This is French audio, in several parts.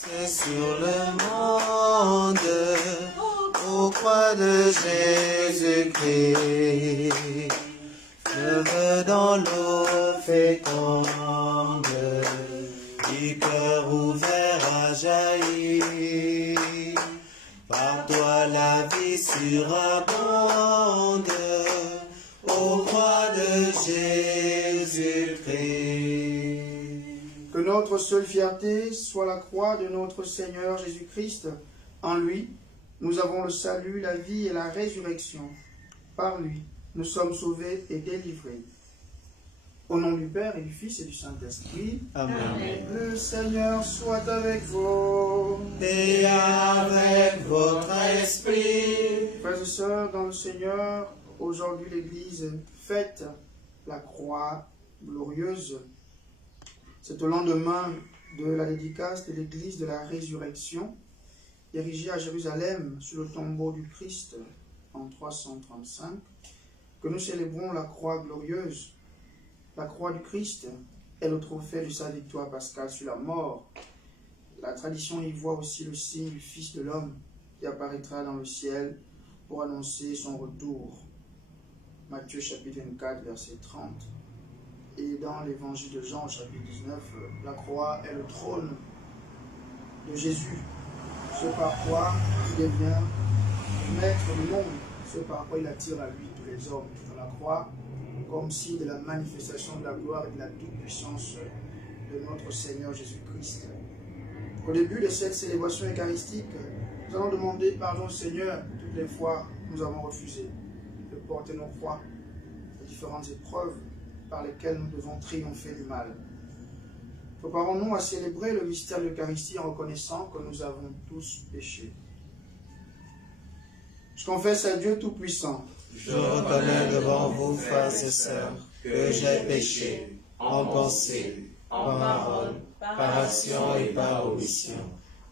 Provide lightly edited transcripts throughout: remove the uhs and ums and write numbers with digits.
C'est sur le monde, aux croix de Jésus-Christ, fleuve dans l'eau féconde, du cœur ouvert à jaillir. Par toi la vie surabonde, aux croix de Jésus-Christ. Que notre seule fierté soit la croix de notre Seigneur Jésus-Christ. En lui, nous avons le salut, la vie et la résurrection. Par lui, nous sommes sauvés et délivrés. Au nom du Père et du Fils et du Saint-Esprit. Amen. Le Seigneur soit avec vous. Et avec votre esprit. Frères et sœurs, dans le Seigneur, aujourd'hui l'Église fête la croix glorieuse. C'est au lendemain de la dédicace de l'Église de la Résurrection, érigée à Jérusalem sur le tombeau du Christ en 335, que nous célébrons la croix glorieuse. La croix du Christ est le trophée de sa victoire pascale sur la mort. La tradition y voit aussi le signe du Fils de l'homme qui apparaîtra dans le ciel pour annoncer son retour. Matthieu chapitre 24, verset 30. Et dans l'évangile de Jean, chapitre 19, la croix est le trône de Jésus. Ce par quoi il devient maître du monde, ce par quoi il attire à lui tous les hommes. Dans la croix, comme signe de la manifestation de la gloire et de la toute-puissance de notre Seigneur Jésus-Christ. Au début de cette célébration eucharistique, nous allons demander pardon au Seigneur toutes les fois où nous avons refusé de porter nos croix, les différentes épreuves par lesquelles nous devons triompher du mal. Préparons-nous à célébrer le mystère de l'Eucharistie en reconnaissant que nous avons tous péché. Je confesse à Dieu Tout-Puissant. Je reconnais devant vous, frères et sœurs, que j'ai péché, en pensée, en parole, par action et par omission.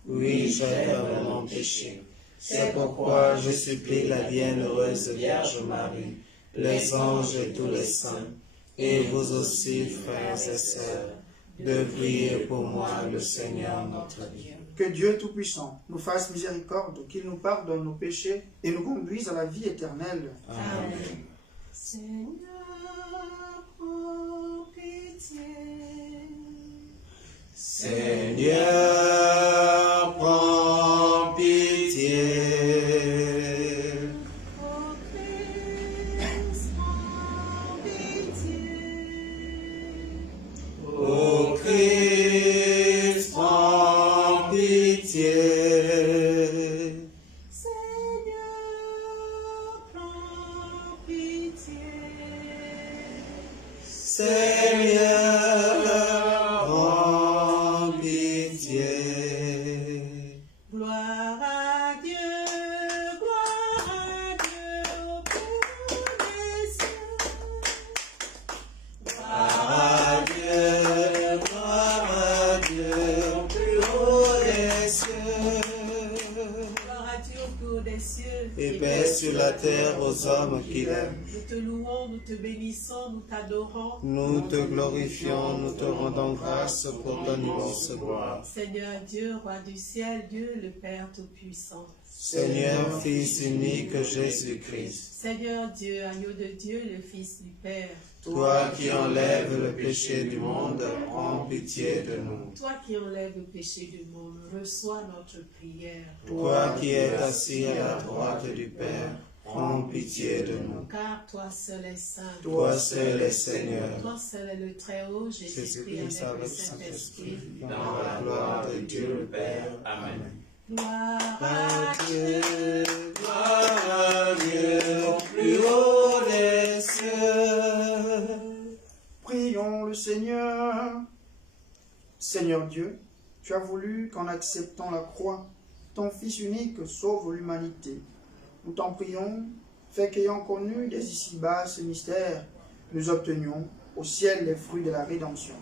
Oui, j'ai vraiment péché. C'est pourquoi je supplie la bienheureuse Vierge Marie, les anges et tous les saints, et vous aussi, frères et sœurs, de prier pour moi, le Seigneur notre Dieu. Que Dieu Tout-Puissant nous fasse miséricorde, qu'il nous pardonne nos péchés et nous conduise à la vie éternelle. Amen. Seigneur, prends pitié. Seigneur, prends pitié. Ô Christ, prends pitié. Ô Christ, prends pitié. Seigneur, prends pitié. Seigneur, prends pitié. Gloire à Dieu, au plus haut des cieux. Gloire à Dieu, au plus haut des cieux. Gloire à Dieu au plus haut des cieux. Et paix sur la terre aux hommes qu'il aime. Nous te louons, nous te bénissons, nous t'adorons. Nous te glorifions, nous te rendons grâce pour ton immense gloire. Seigneur Dieu, roi du ciel, Dieu le Père Tout-Puissant. Seigneur, Fils unique Jésus-Christ, Seigneur Dieu, agneau de Dieu, le Fils du Père. toi qui enlèves le péché du monde, prends pitié de nous. Toi qui enlèves le péché du monde, reçois notre prière. Toi qui es assis à la droite du Père, prends pitié de nous. Car toi seul est saint. Toi seul est Seigneur, Toi seul est le Très-Haut, Jésus-Christ Jésus-Christ avec le avec Saint-Esprit. Saint-Esprit, dans la gloire de Dieu le Père. Amen. Gloire À à Dieu, gloire à Dieu, au plus haut des cieux. Prions le Seigneur. Seigneur Dieu, tu as voulu qu'en acceptant la croix, ton Fils unique sauve l'humanité. Nous t'en prions, fais qu'ayant connu dès ici-bas ce mystère, nous obtenions au ciel les fruits de la rédemption.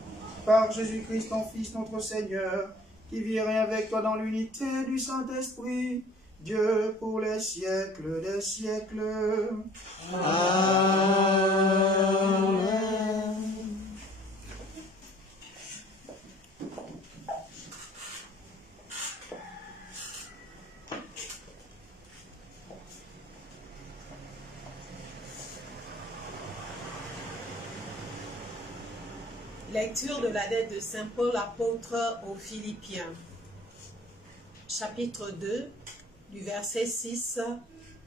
Par Jésus-Christ, ton Fils, notre Seigneur, qui vit et règne avec toi dans l'unité du Saint-Esprit, Dieu pour les siècles des siècles. Amen. Lecture de la lettre de Saint Paul apôtre aux Philippiens, chapitre 2, du verset 6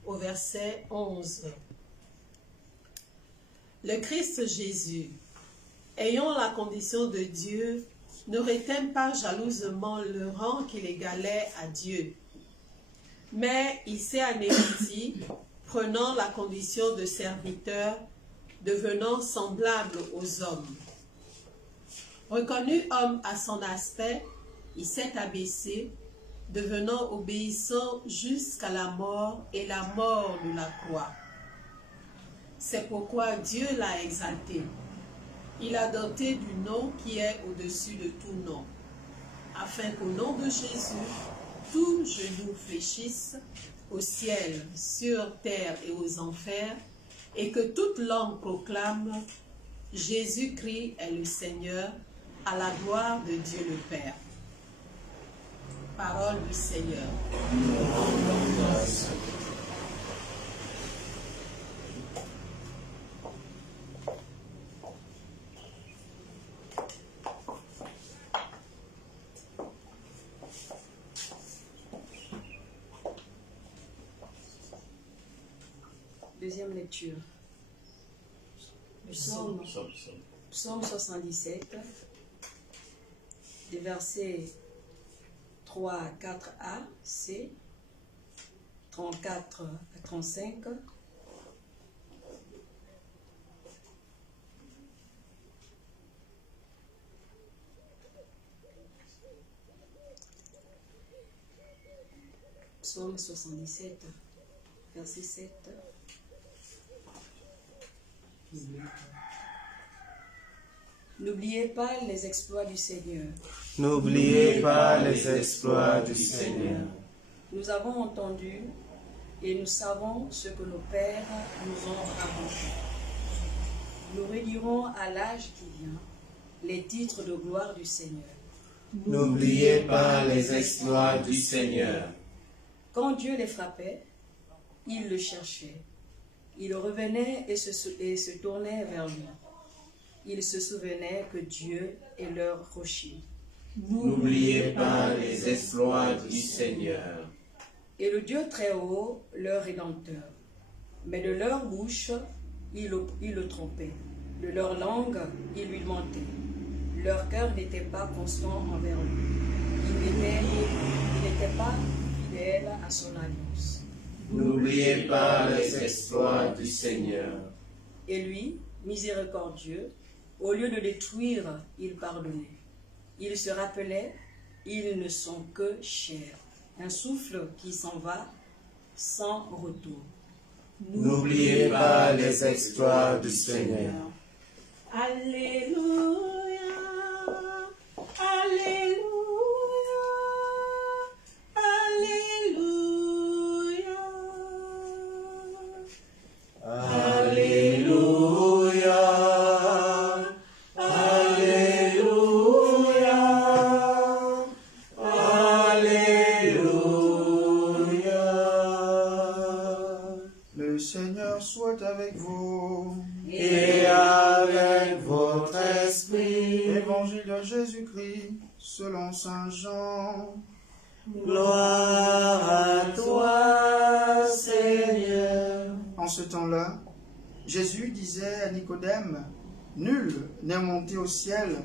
au verset 11. Le Christ Jésus, ayant la condition de Dieu, ne retint pas jalousement le rang qu'il égalait à Dieu, mais il s'est anéanti, prenant la condition de serviteur, devenant semblable aux hommes. Reconnu homme à son aspect, il s'est abaissé, devenant obéissant jusqu'à la mort et la mort de la croix. C'est pourquoi Dieu l'a exalté. Il a doté du nom qui est au-dessus de tout nom, afin qu'au nom de Jésus, tout genou fléchisse au ciel, sur terre et aux enfers, et que toute langue proclame Jésus-Christ est le Seigneur, à la gloire de Dieu le Père. Parole du Seigneur. Deuxième lecture. Psaume 77, des versets 3 à 4a, C, 34 à 35, Psaume 77, verset 7. N'oubliez pas les exploits du Seigneur. N'oubliez pas les exploits du Seigneur. Nous avons entendu et nous savons ce que nos pères nous ont raconté. Nous redirons à l'âge qui vient les titres de gloire du Seigneur. N'oubliez pas les exploits du Seigneur. Quand Dieu les frappait, ils le cherchaient. Ils revenaient et se tournaient vers lui. Ils se souvenaient que Dieu est leur rocher. N'oubliez pas les exploits du Seigneur. Et le Dieu très haut, leur Rédempteur. Mais de leur bouche, ils le trompaient. De leur langue, ils lui mentaient. Leur cœur n'était pas constant envers lui. Il n'était pas fidèle à son alliance. N'oubliez pas les exploits du Seigneur. Et lui, miséricordieux, au lieu de détruire, il pardonnait. Il se rappelait, ils ne sont que chair, un souffle qui s'en va sans retour. N'oubliez pas les exploits du Seigneur. Alléluia, Alléluia, Alléluia. Avec vous et avec votre esprit. Évangile de Jésus-Christ selon saint Jean. Gloire à toi, Seigneur. En ce temps-là, Jésus disait à Nicodème, nul n'est monté au ciel,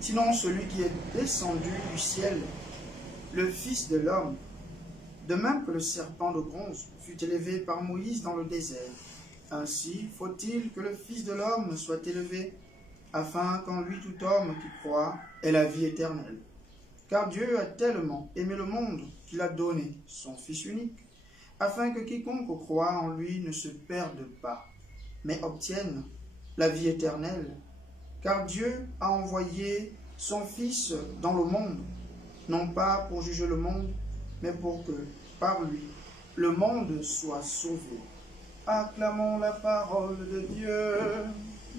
sinon celui qui est descendu du ciel, le Fils de l'homme. De même que le serpent de bronze fut élevé par Moïse dans le désert, ainsi faut-il que le Fils de l'homme soit élevé, afin qu'en lui tout homme qui croit ait la vie éternelle. Car Dieu a tellement aimé le monde qu'il a donné son Fils unique, afin que quiconque croit en lui ne se perde pas, mais obtienne la vie éternelle. Car Dieu a envoyé son Fils dans le monde, non pas pour juger le monde, mais pour que, par lui, le monde soit sauvé. Acclamons la parole de Dieu.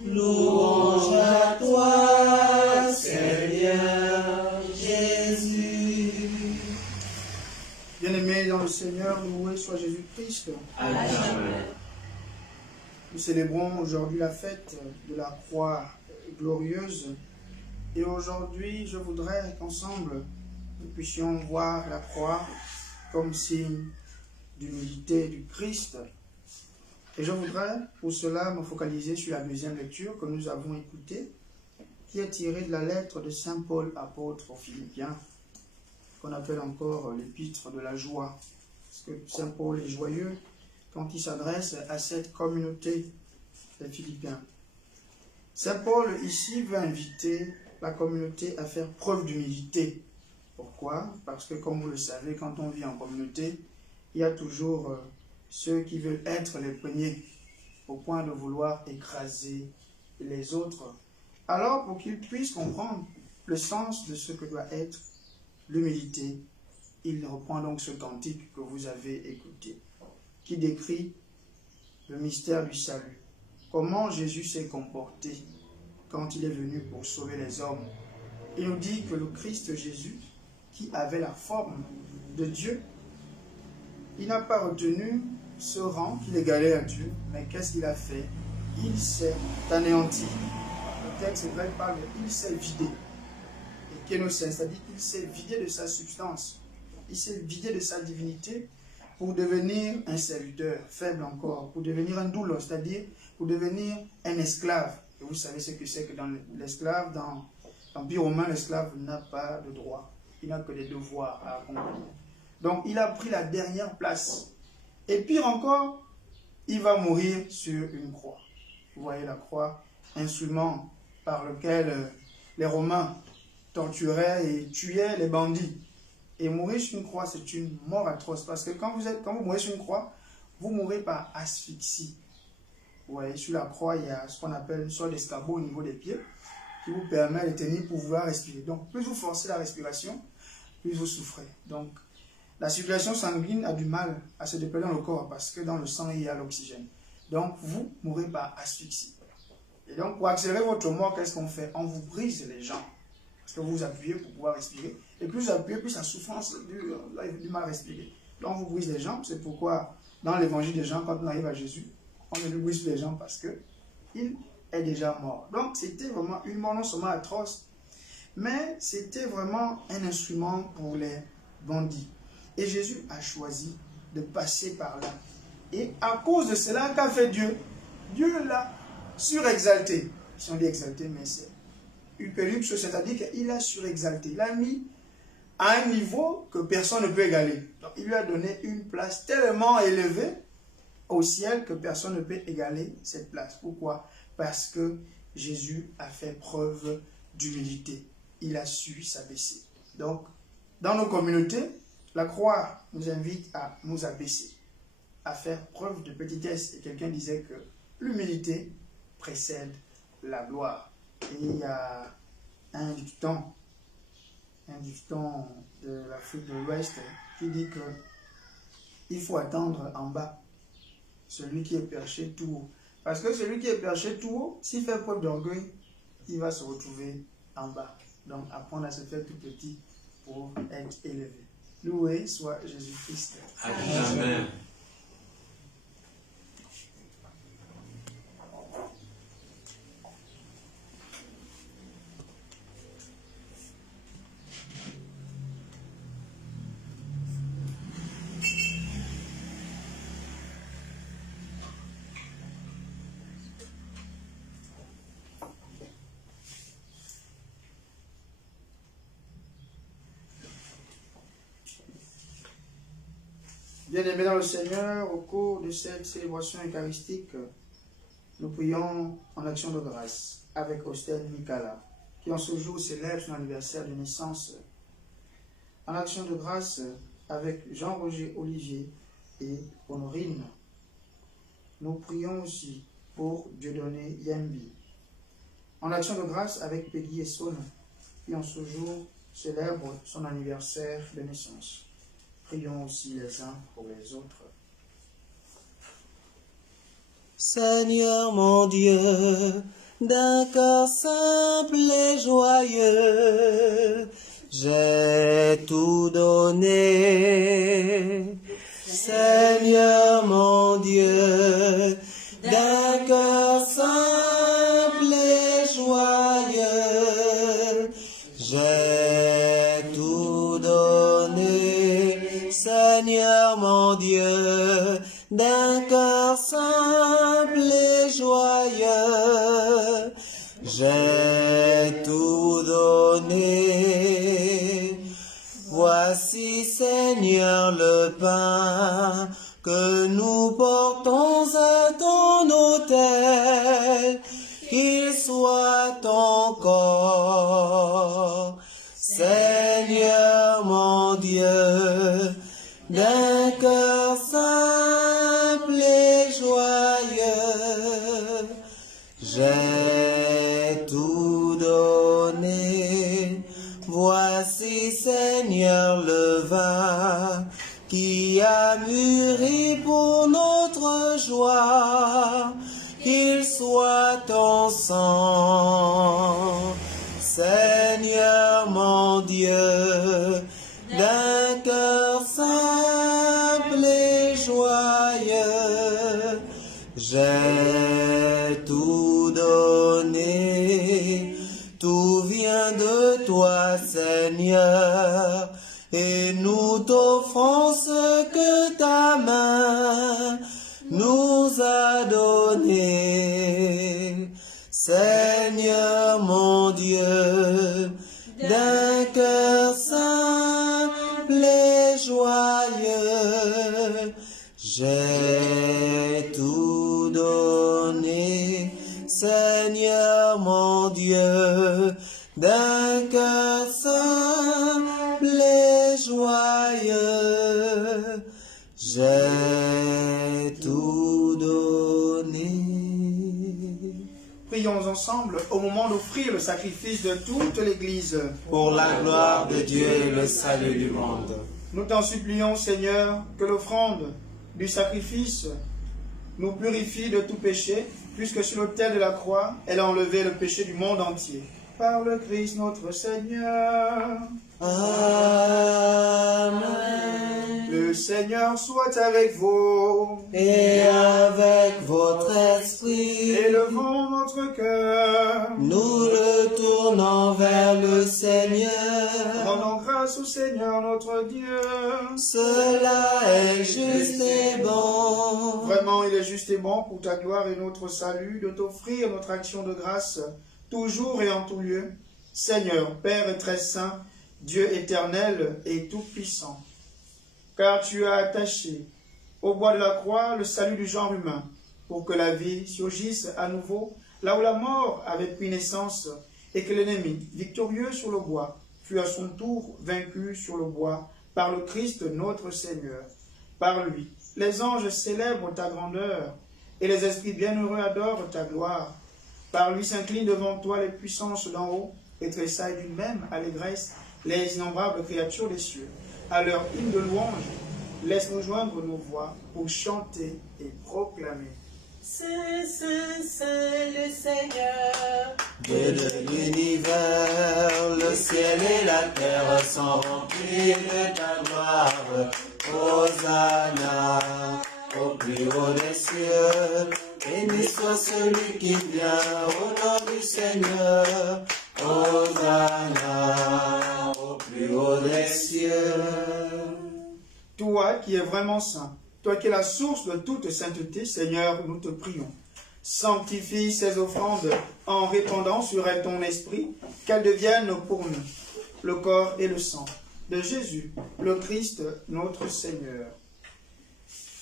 Louange à toi, Seigneur Jésus. Bien-aimés dans le Seigneur, loué soit Jésus-Christ. Amen. Nous célébrons aujourd'hui la fête de la croix glorieuse Et aujourd'hui, je voudrais qu'ensemble, nous puissions voir la croix comme signe d'humilité du Christ. Et je voudrais pour cela me focaliser sur la deuxième lecture que nous avons écoutée, qui est tirée de la lettre de Saint Paul, apôtre aux Philippiens, qu'on appelle encore l'épître de la joie. Parce que Saint Paul est joyeux quand il s'adresse à cette communauté des Philippiens. Saint Paul ici veut inviter la communauté à faire preuve d'humilité. Pourquoi? Parce que comme vous le savez, quand on vit en communauté, il y a toujours ceux qui veulent être les premiers au point de vouloir écraser les autres. Alors, pour qu'ils puissent comprendre le sens de ce que doit être l'humilité, il reprend donc ce cantique que vous avez écouté, qui décrit le mystère du salut. Comment Jésus s'est comporté quand il est venu pour sauver les hommes. Il nous dit que le Christ Jésus, qui avait la forme de Dieu, il n'a pas retenu ce rang qu'il égalait à Dieu, mais qu'est-ce qu'il a fait? Il s'est anéanti. Le texte grec parle de il s'est vidé. Et kénosen, c'est-à-dire qu'il s'est vidé de sa substance. Il s'est vidé de sa divinité pour devenir un serviteur, faible encore, pour devenir un doulos, c'est-à-dire pour devenir un esclave. Et vous savez ce que c'est que dans l'esclave, dans l'Empire romain, l'esclave n'a pas de droit. Il n'a que des devoirs à accomplir. Donc il a pris la dernière place. Et pire encore, il va mourir sur une croix. Vous voyez la croix, instrument par lequel les Romains torturaient et tuaient les bandits. Et mourir sur une croix, c'est une mort atroce. Parce que quand vous mourrez sur une croix, vous mourrez par asphyxie. Vous voyez, sur la croix, il y a ce qu'on appelle une sorte d'escabeau au niveau des pieds qui vous permet de tenir pour pouvoir respirer. Donc, plus vous forcez la respiration, plus vous souffrez. Donc, la circulation sanguine a du mal à se déplacer dans le corps parce que dans le sang, il y a l'oxygène. Donc, vous mourrez par asphyxie. Et donc, pour accélérer votre mort, qu'est-ce qu'on fait? On vous brise les jambes. Parce que vous vous appuyez pour pouvoir respirer. Et plus vous appuyez, plus la souffrance du mal à respirer. Donc, on vous brise les jambes. C'est pourquoi, dans l'évangile des Jean, quand on arrive à Jésus, on ne lui brise les jambes parce qu'il est déjà mort. Donc, c'était vraiment une mort non seulement atroce, mais c'était vraiment un instrument pour les bandits. Et Jésus a choisi de passer par là. Et à cause de cela, qu'a fait Dieu? Dieu l'a surexalté. Si on dit exalté, mais c'est hyperluxe, c'est-à-dire qu'il a surexalté. Il a mis à un niveau que personne ne peut égaler. Donc, il lui a donné une place tellement élevée au ciel que personne ne peut égaler cette place. Pourquoi? Parce que Jésus a fait preuve d'humilité. Il a su s'abaisser. Donc, dans nos communautés, la croix nous invite à nous abaisser, à faire preuve de petitesse. Et quelqu'un disait que l'humilité précède la gloire. Et il y a un dicton de l'Afrique de l'Ouest qui dit que il faut attendre en bas celui qui est perché tout haut. Parce que celui qui est perché tout haut, s'il fait preuve d'orgueil, il va se retrouver en bas. Donc apprendre à se faire tout petit pour être élevé. Loué soit Jésus-Christ. Amen. Bien-aimés dans le Seigneur, au cours de cette célébration eucharistique, nous prions en action de grâce avec Austène Nicolas, qui en ce jour célèbre son anniversaire de naissance. En action de grâce avec Jean-Roger Olivier et Honorine. Nous prions aussi pour Dieudonné Yembi. En action de grâce avec Peggy Esson, qui en ce jour célèbre son anniversaire de naissance. Prions aussi les uns pour les autres. Seigneur mon Dieu, d'un cœur simple et joyeux, j'ai tout donné. Seigneur mon Dieu, d'un cœur simple et joyeux, Seigneur mon Dieu, d'un cœur simple et joyeux, j'ai tout donné. Voici, Seigneur, le pain que nous portons à ton autel, qu'il soit ton corps. Seigneur mon Dieu, d'un cœur simple et joyeux, j'ai tout donné. Voici, Seigneur, le vin qui a mûri pour notre joie, qu'il soit ton sang. Seigneur mon Dieu, d'un cœur simple et joyeux, j'ai tout donné. Tout vient de toi, Seigneur, et nous t'offrons ce que ta main nous a donné. Seigneur mon Dieu, d'un cœur simple et joyeux, j'ai tout donné. Seigneur mon Dieu, d'un cœur simple et joyeux, j'ai tout donné. Prions ensemble au moment d'offrir le sacrifice de toute l'Église. Pour la gloire de Dieu et le salut du monde. Nous t'en supplions, Seigneur, que l'offrande du sacrifice nous purifie de tout péché, puisque sur l'autel de la croix, elle a enlevé le péché du monde entier. Par le Christ notre Seigneur. Amen. Le Seigneur soit avec vous. Et avec votre esprit, Élevons notre cœur. nous le tournons vers le Seigneur. Rendons grâce au Seigneur notre Dieu. Cela est juste et bon. Vraiment, il est juste et bon pour ta gloire et notre salut de t'offrir notre action de grâce, toujours et en tout lieu. Seigneur, Père très saint, Dieu éternel et tout-puissant, car tu as attaché au bois de la croix le salut du genre humain, pour que la vie surgisse à nouveau, là où la mort avait pris naissance, et que l'ennemi, victorieux sur le bois, fut à son tour vaincu sur le bois, par le Christ notre Seigneur. Par lui, les anges célèbrent ta grandeur, et les esprits bienheureux adorent ta gloire. Par lui s'inclinent devant toi les puissances d'en haut, et tressaillent d'une même allégresse les innombrables créatures des cieux. À leur hymne de louange, laisse-nous joindre nos voix pour chanter et proclamer. Saint, Saint, Saint, le Seigneur. Dieu de l'univers, le ciel et la terre sont remplis de ta gloire. Hosanna, au plus haut des cieux, béni soit celui qui vient au nom du Seigneur. Hosanna, au plus haut des cieux. Toi qui es vraiment saint, toi qui es la source de toute sainteté, Seigneur, nous te prions. Sanctifie ces offrandes en répandant sur elles ton esprit, qu'elles deviennent pour nous le corps et le sang de Jésus, le Christ, notre Seigneur.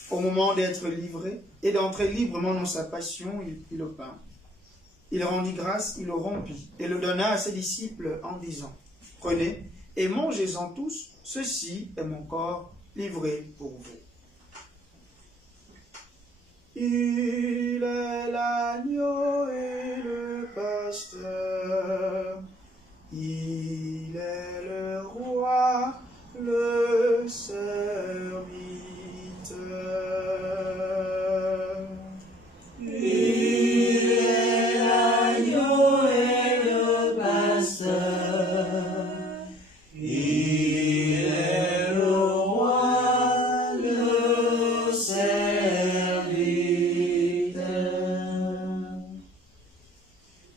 Au moment d'être livré et d'entrer librement dans sa passion, il prit le pain. Il rendit grâce, il le rompit et le donna à ses disciples en disant, « Prenez et mangez-en tous, ceci est mon corps livré pour vous. » Il est l'agneau et le pasteur, il est le roi, le serviteur. Il est l'agneau et le pasteur, il est le roi, le serviteur.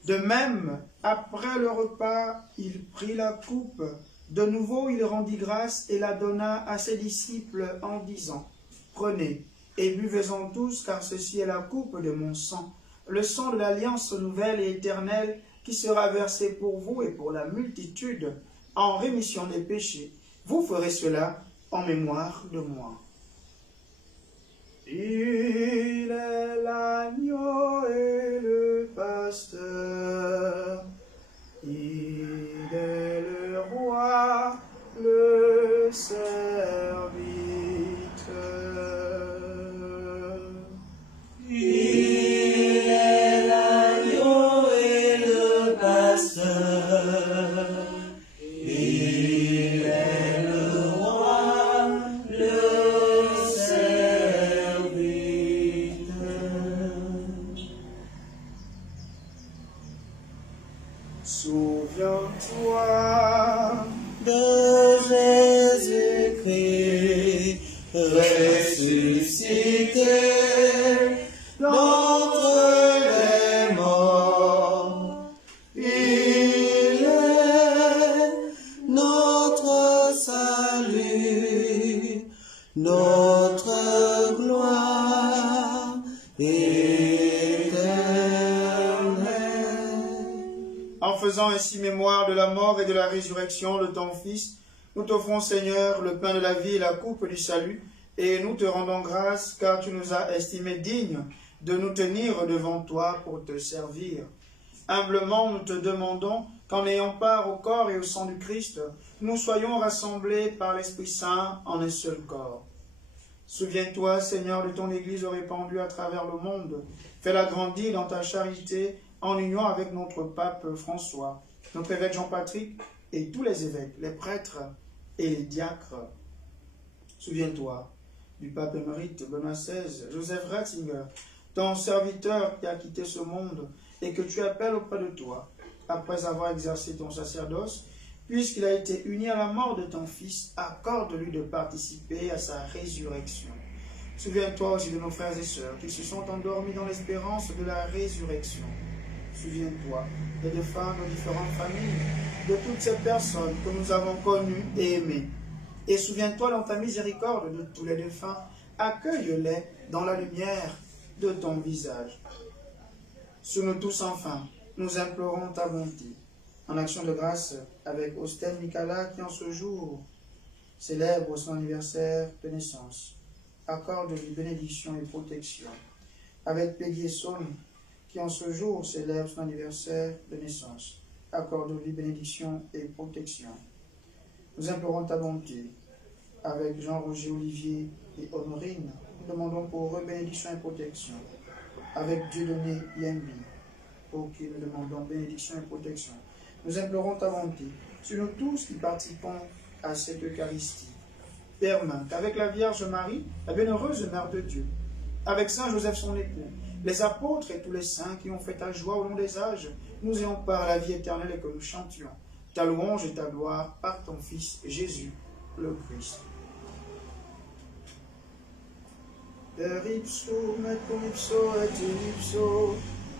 De même, après le repas, il prit la coupe, De nouveau, il rendit grâce et la donna à ses disciples en disant, « Prenez et buvez-en tous, car ceci est la coupe de mon sang, le sang de l'alliance nouvelle et éternelle qui sera versé pour vous et pour la multitude en rémission des péchés. Vous ferez cela en mémoire de moi. » Il est l'agneau et le pasteur, il est le roi, le serviteur. Il est l'agneau et le pasteur, il est le roi, le serviteur. Souviens-toi de Jésus-Christ ressuscité d'entre les morts. Il est notre salut, notre gloire éternelle. En faisant ainsi mémoire de la mort et de la résurrection de ton Fils, nous t'offrons, Seigneur, le pain de la vie et la coupe du salut, et nous te rendons grâce, car tu nous as estimés dignes de nous tenir devant toi pour te servir. Humblement, nous te demandons qu'en ayant part au corps et au sang du Christ, nous soyons rassemblés par l'Esprit Saint en un seul corps. Souviens-toi, Seigneur, de ton Église répandue à travers le monde. Fais-la grandir dans ta charité en union avec notre pape François, notre évêque Jean-Patrick et tous les évêques, les prêtres et les diacres. Souviens-toi du pape émérite Benoît XVI, Joseph Ratzinger, ton serviteur qui a quitté ce monde et que tu appelles auprès de toi, après avoir exercé ton sacerdoce, puisqu'il a été uni à la mort de ton Fils, accorde-lui de participer à sa résurrection. Souviens-toi aussi de nos frères et sœurs qui se sont endormis dans l'espérance de la résurrection. Souviens-toi des défunts de différentes familles, de toutes ces personnes que nous avons connues et aimées. Et souviens-toi dans ta miséricorde de tous les défunts, accueille-les dans la lumière de ton visage. Sur nous tous enfin, nous implorons ta bonté. En action de grâce avec Austin Nicolas qui en ce jour célèbre son anniversaire de naissance. Accorde-lui bénédiction et protection. Avec Peggy et Son qui en ce jour célèbre son anniversaire de naissance. Accorde-lui bénédiction et protection. Nous implorons ta bonté. Avec Jean-Roger Olivier et Honorine, nous demandons pour eux bénédiction et protection. Avec Dieudonné Yembi, pour qui nous demandons bénédiction et protection. Nous implorons ta bonté sur nous tous qui participons à cette Eucharistie. Père Main, qu'avec la Vierge Marie, la bienheureuse Mère de Dieu, avec Saint Joseph son époux, les apôtres et tous les saints qui ont fait ta joie au long des âges, nous ayons part à la vie éternelle et que nous chantions ta louange et ta gloire par ton Fils Jésus, le Christ. Per ipsum et cum ipso et in ipso,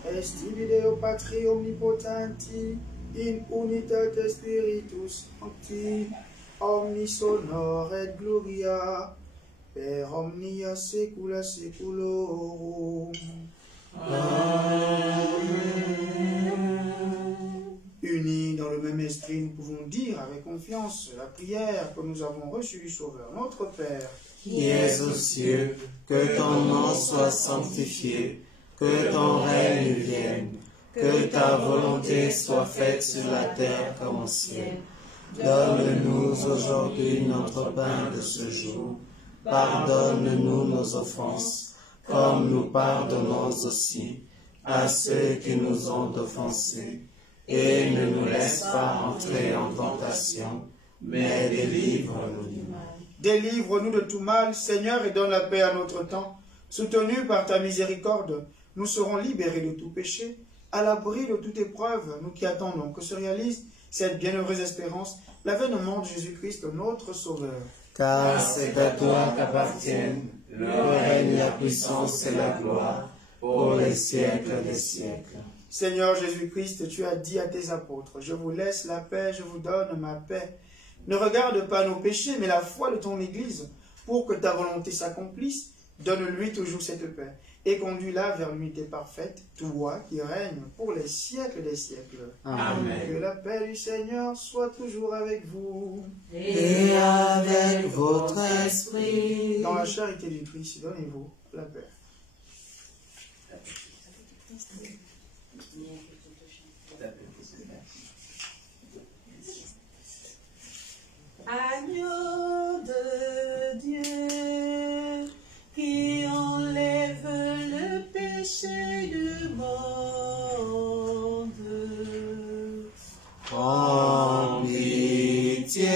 est Deo Patri omnipotenti, in unitate Spiritus Sancti, omnis honor et gloria, per omnia saecula saeculorum. Unis dans le même esprit, nous pouvons dire avec confiance la prière que nous avons reçue du Sauveur, notre Père, qui es aux cieux, que ton nom soit sanctifié, que ton règne vienne, que ta volonté soit faite sur la terre comme au ciel. Donne-nous aujourd'hui notre pain de ce jour. Pardonne-nous nos offenses, comme nous pardonnons aussi à ceux qui nous ont offensés. Et ne nous laisse pas entrer en tentation, mais délivre-nous du mal. Délivre-nous de tout mal, Seigneur, et donne la paix à notre temps. Soutenus par ta miséricorde, nous serons libérés de tout péché, à l'abri de toute épreuve, nous qui attendons que se réalise cette bienheureuse espérance, l'avènement de Jésus-Christ, notre Sauveur. Car c'est à toi qu'appartiennent le règne, la puissance et la gloire, pour les siècles des siècles. Seigneur Jésus-Christ, tu as dit à tes apôtres, je vous laisse la paix, je vous donne ma paix. Ne regarde pas nos péchés, mais la foi de ton Église, pour que ta volonté s'accomplisse. Donne-lui toujours cette paix, et conduis-la vers l'unité parfaite, toi qui règnes pour les siècles des siècles. Amen. Que la paix du Seigneur soit toujours avec vous. Et avec votre esprit. Dans la charité du Christ, donnez-vous la paix. Agneau de Dieu, qui enlève le péché du monde. Prends pitié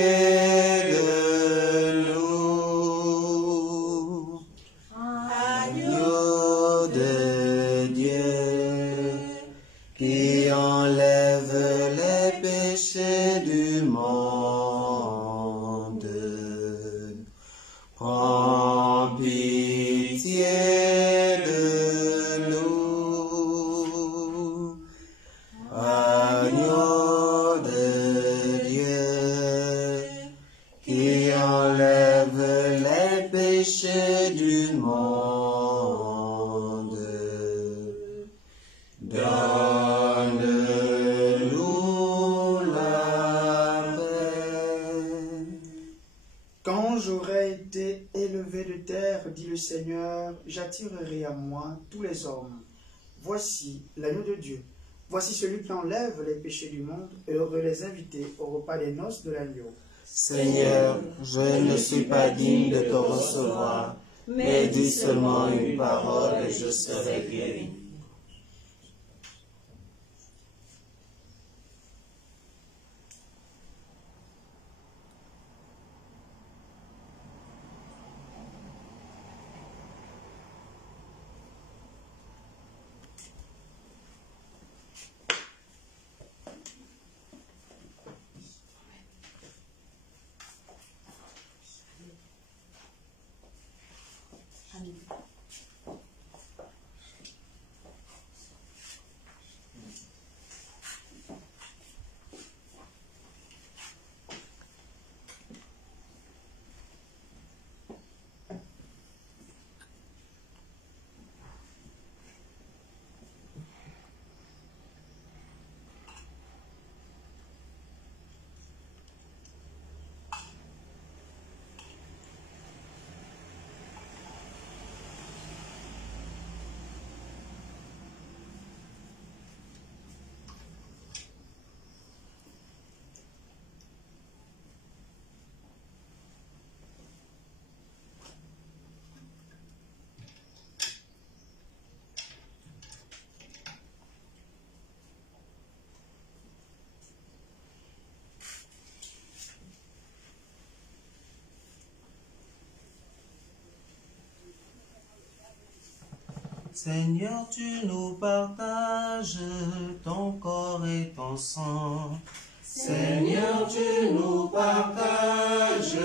de nous. Agneau de Dieu, qui enlève les péchés du monde. Prends pitié de nous. Agneau de Dieu, qui enlève les péchés du monde. Donne-nous la paix. Quand j'aurai été élevé de terre, dit le Seigneur, j'attirerai à moi tous les hommes. Voici l'agneau de Dieu. Voici celui qui enlève les péchés du monde. Heureux les invités au repas des noces de l'agneau. Seigneur, je ne suis pas digne de te recevoir, mais dis seulement une parole et je serai guéri. Seigneur, tu nous partages ton corps et ton sang. Seigneur, tu nous partages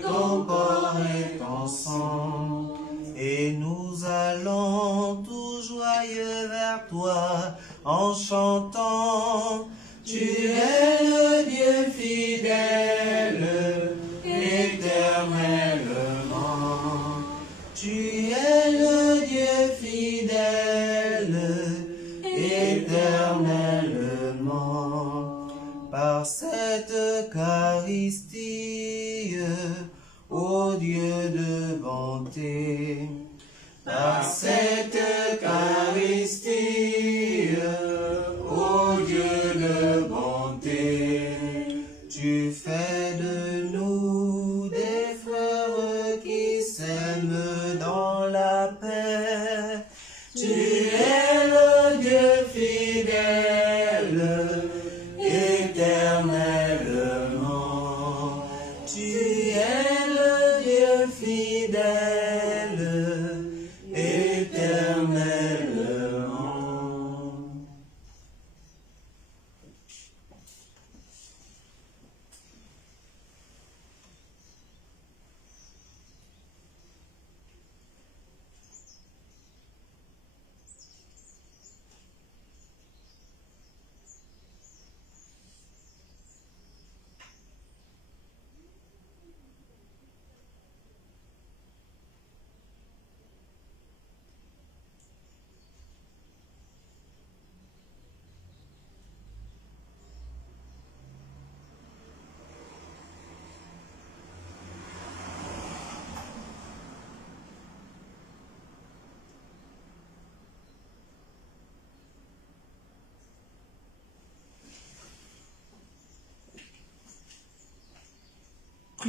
ton corps et ton sang. Et nous allons tout joyeux vers toi en chantant. Tu es le Dieu fidèle, éternellement. Tu es le Dieu fidèle, éternellement. Par cette Eucharistie, ô Dieu de bonté, par cette Eucharistie, ô Dieu de bonté, tu fais de nous des frères qui s'aiment dans la paix. Tu es le Dieu fidèle, éternellement. Tu es le Dieu fidèle, éternellement.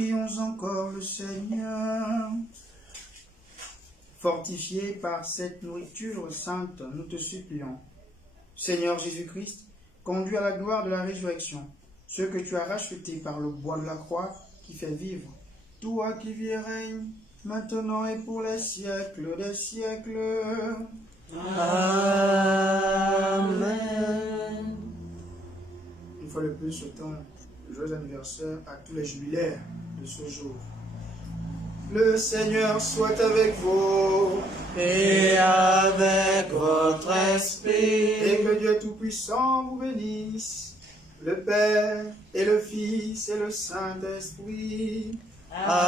Prions encore le Seigneur. Fortifiés par cette nourriture sainte, nous te supplions. Seigneur Jésus-Christ, conduis à la gloire de la résurrection ceux que tu as rachetés par le bois de la croix qui fait vivre. Toi qui vis et règnes, maintenant et pour les siècles des siècles. Amen. Une fois de plus, souhaitons le joyeux anniversaire à tous les jubilaires de ce jour. Le Seigneur soit avec vous. Et avec votre Et esprit. que Dieu Tout-Puissant vous bénisse, le Père et le Fils et le Saint-Esprit. Amen.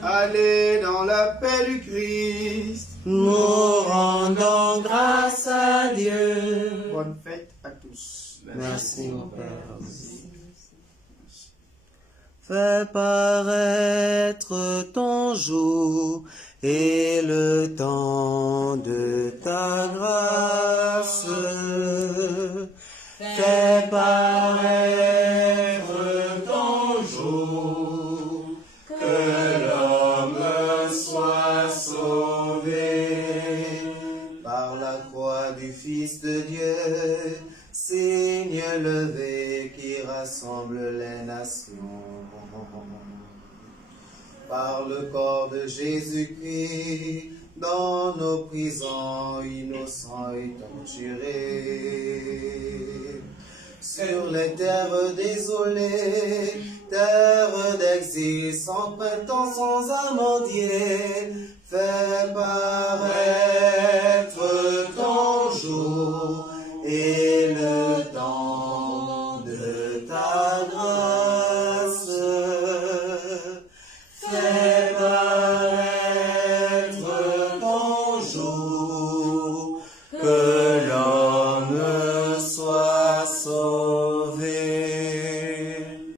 Allez dans la paix du Christ. Nous rendons grâce à Dieu. Bonne fête à tous. Merci, mon Père. Fais paraître ton jour et le temps de ta grâce. Fais paraître ton jour, que l'homme soit sauvé. Par la croix du Fils de Dieu, signe levé qui rassemble les nations. Par le corps de Jésus-Christ, dans nos prisons, innocents et torturés. Sur les terres désolées, terres d'exil, sans printemps, sans amandier, fais paraître